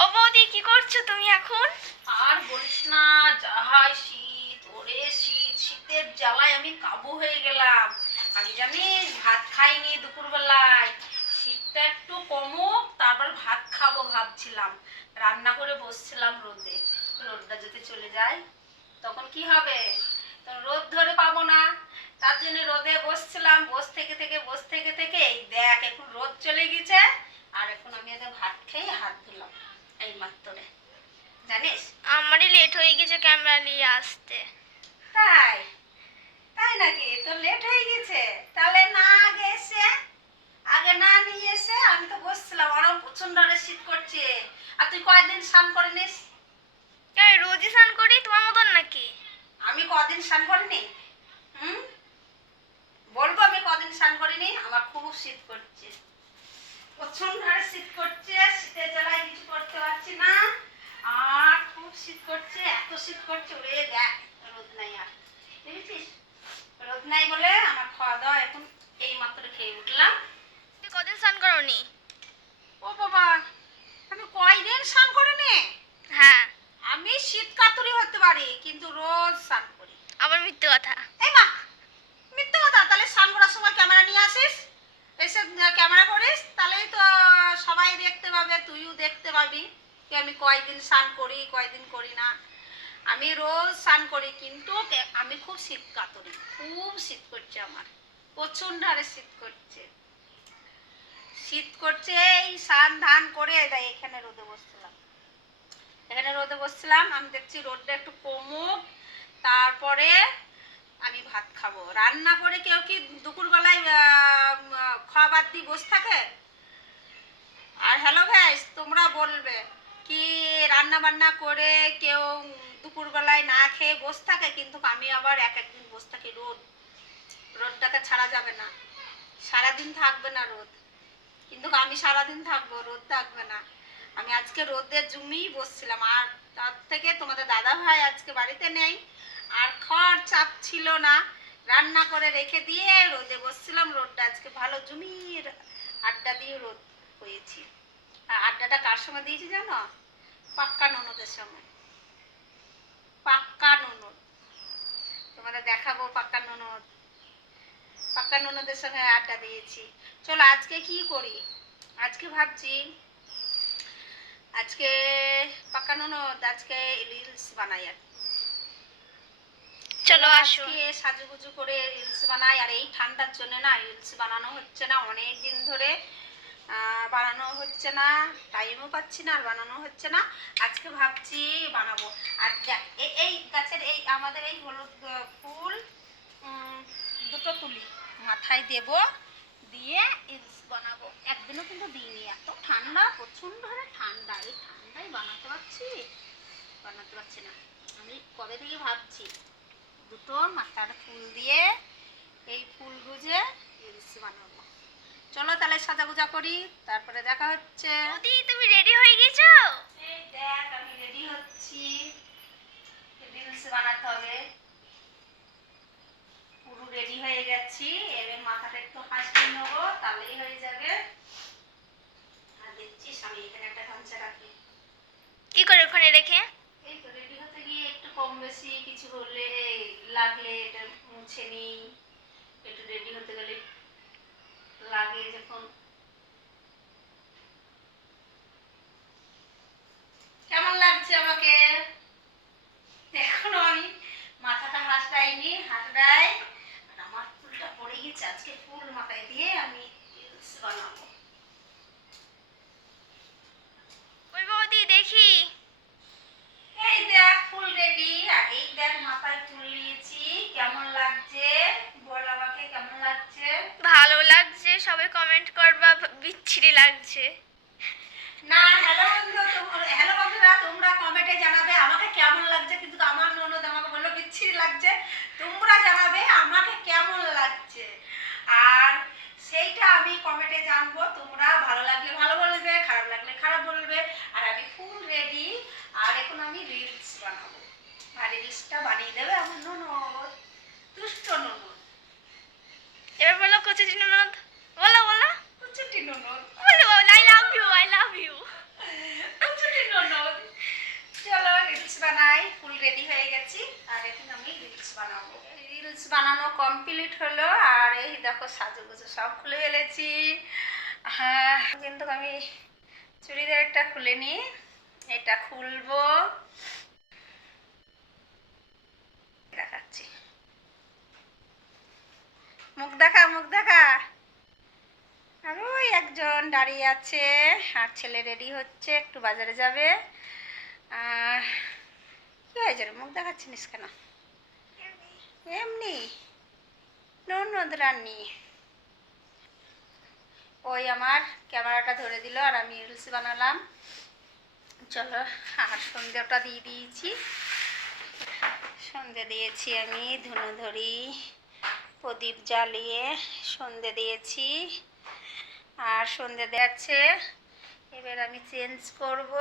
ও বৌদি, কি করছো তুমি এখন? আর বলিস না, যাহাই শীত, ওরে শীত, শীতের জ্বালায় আমি কাবু হয়ে গেলাম। আমি জানিস ভাত খাইনি দুপুরবেলায়। শীতটা একটু কমুক তারপর ভাত খাবো ভাবছিলাম। রান্না করে বসছিলাম রোদে। রোদটা যদি চলে যায় তখন কি হবে? তখন রোদ ধরে পাবো না। তার জন্য রোদে বসছিলাম, বস থেকে এই দেখ এখন রোদ চলে গেছে। আর এখন আমি আগে ভাত খেয়ে হাত ধুলাম এই মাত্র, জানিস। আমারই লেট হয়ে গেছে ক্যামেরা নিয়ে আসতে। তাই? তাই নাকি? তো লেট হয়ে গেছে? তাহলে না আগে এসে, আগে না নিয়ে এসে আমি তো বসছিলাম, আমার প্রচন্ড আরে শীত করছে। আর তুই কয়দিন স্নান করিনিস? আমি রোজই স্নান করি তোমার মতন নাকি? আমি কদিন স্নান করিনি? হুম, বলবো আমি কদিন স্নান করিনি? আমার খুব শীত করছে, প্রচন্ড হারে শীত করছে। শীতের জ্বালায় কিছু করতে পারছি না। আর খুব শীত করছে, এত শীত করছে, ওরে দেখ রোদ নাই। আর দেখেছিস রোদ নাই বলে আমার খাওয়া দাওয়া এখন এই মাত্র খেয়ে উঠলাম। তুমি কদিন স্নান করোনি? ও বাবা, আমি কয়দিন স্নান করিনি? হ্যাঁ। আমি শীত কাতুরি হতে পারি কিন্তু রোজ স্নান করি। আবার মিথ্যে কথা। এই মা, মিথ্যে কথা? তাহলে স্নান করার সময় ক্যামেরা নিয়ে আসিস, এসে ক্যামেরা করিস, তাহলেই তো সবাই দেখতে পাবে, তুইও দেখতে পাবি যে আমি কয়দিন স্নান করি কয়দিন করি না। আমি রোজ স্নান করি কিন্তু আমি খুব শীত কাতুরি, খুব শীত করছে আমার, প্রচন্ড হারে শীত করছে। শীত করছে, এই স্নান ধান করে তাই এখানে রোদে বসছিলাম। এখানে রোদে বসছিলাম, আমি দেখছি রোদটা একটু কমুক তারপরে আমি ভাত খাবো। রান্না করে কেউ কি দুপুরবেলায় খাওয়া বাদ দিয়ে বসে থাকে? আর হ্যালো গাইস, তোমরা বলবে কি রান্না বান্না করে কেউ দুপুরবেলায় না খেয়ে বসে থাকে? কিন্তু আমি আবার এক একদিন বসে থাকি। রোদটাকে ছাড়া যাবে না, সারাদিন থাকবে না রোদ, কিন্তু আমি সারাদিন থাকবো, রোদ থাকবে না। আমি আজকে রোদে জুমিয়ে বসছিলাম। আর তার থেকে তোমাদের দাদা ভাই আজকে বাড়িতে নেই, আর খাওয়ার চাপ ছিল না, রান্না করে রেখে দিয়ে রোদে বসছিলাম। রোদটা আজকে ভালো জমিয়ে আড্ডা দিয়ে রোদ হয়েছি। আর আড্ডাটা কার সময় দিয়েছি জানো? পাক্কা ননদের সময়। পাক্কা ননদ, তোমাদের দেখাবো পাক্কা ননদ। পাক্কা ননদের সঙ্গে আড্ডা দিয়েছি। চলো আজকে কি করি? আজকে ভাবছি আজকে পাক্কা ননদ আজকে রিলস বানাই। আর চলো আসো। আজকে সাজুগুজু করে রিলস বানাই। আর এই ঠান্ডার জন্য না রিলস বানানো হচ্ছে না, অনেক দিন ধরে বানানো হচ্ছে না, টাইমও পাচ্ছি না আর বানানো হচ্ছে না। আজকে ভাবছি বানাবো। আর দেখ এই গাছের এই আমাদের এই হলুদ ফুল দুটো তুলি মাথায় দেব, দিয়ে রিলস বানাবো। একদিনও কিন্তু দিইনি, এত ঠান্ডা, প্রচন্ড হারে ঠান্ডা, এই ঠান্ডায় বানাতে পারছি না। আমি কবে থেকে ভাবছি দুটো মাথার ফুল দিয়ে এই ফুল গুজে রিলস বানাবো। চলো তাহলে সাজাগুজা করি, তারপরে দেখা হচ্ছে। বৌদি, তুমি রেডি হয়ে গেছো? এই দেখ আমি রেডি হচ্ছি, রিলস বানাতে হবে। পুরো রেডি হয়ে গেছি, এবার মাথাটা একটু হাসি নেবো তাহলেই হয়ে যাবে। আর দেখছিস আমি এখানে একটা গামছা রাখি। কি করে ওখানে রেখে? এই তো রেডি হতে গিয়ে একটু কম বেশি কিছু হলে লাগলে এটা মুছে নিই। একটু রেডি হতে গেলে লাগে যখন। কেমন লাগছে আমাকে? এখনো আমি মাথাটা হাসড়াইনি, হাসড়াই। আর আমার ফুলটা পড়ে গেছে, আজকে ফুল মাথায় দিয়ে আমি রিলস বানাবো। ওই বৌদি দেখি। এই দেখ ফুল রেডি, আর এই দেখ মাথায় ফুল নিয়েছি। কেমন লাগছে বল আমাকে, কেমন লাগছে? ভালো লাগছে, সবাই কমেন্ট করবে। রেডি হয়ে গেছি আর এখন আমি রিলস বানাবো। রিলস বানানো কমপ্লিট হলো আর এই দেখো সাজুগুজু সব খুলে ফেলেছি। হ্যাঁ, কিন্তু আমি চুড়িদারটা খুলে নিই, এটা খুলবো, দেখাচ্ছি। মুখ দেখা, মুখ দেখা। আর ওই একজন দাঁড়িয়ে আছে আর ছেলে রেডি হচ্ছে, একটু বাজারে যাবে। কি হয়েছে রে, মুখ দেখাচ্ছিস কেন? এমনি নন্দরানি ওই আমার ক্যামেরাটা ধরে দিল আর আমি রিলস বানালাম। চলো, আর সন্ধ্যেটা দিয়ে দিয়েছি, সন্ধ্যে দিয়েছি আমি ধুনোধরি প্রদীপ জ্বালিয়ে সন্ধ্যে দিয়েছি আর সন্ধ্যে দেওয়াচ্ছে। এবার আমি চেঞ্জ করব।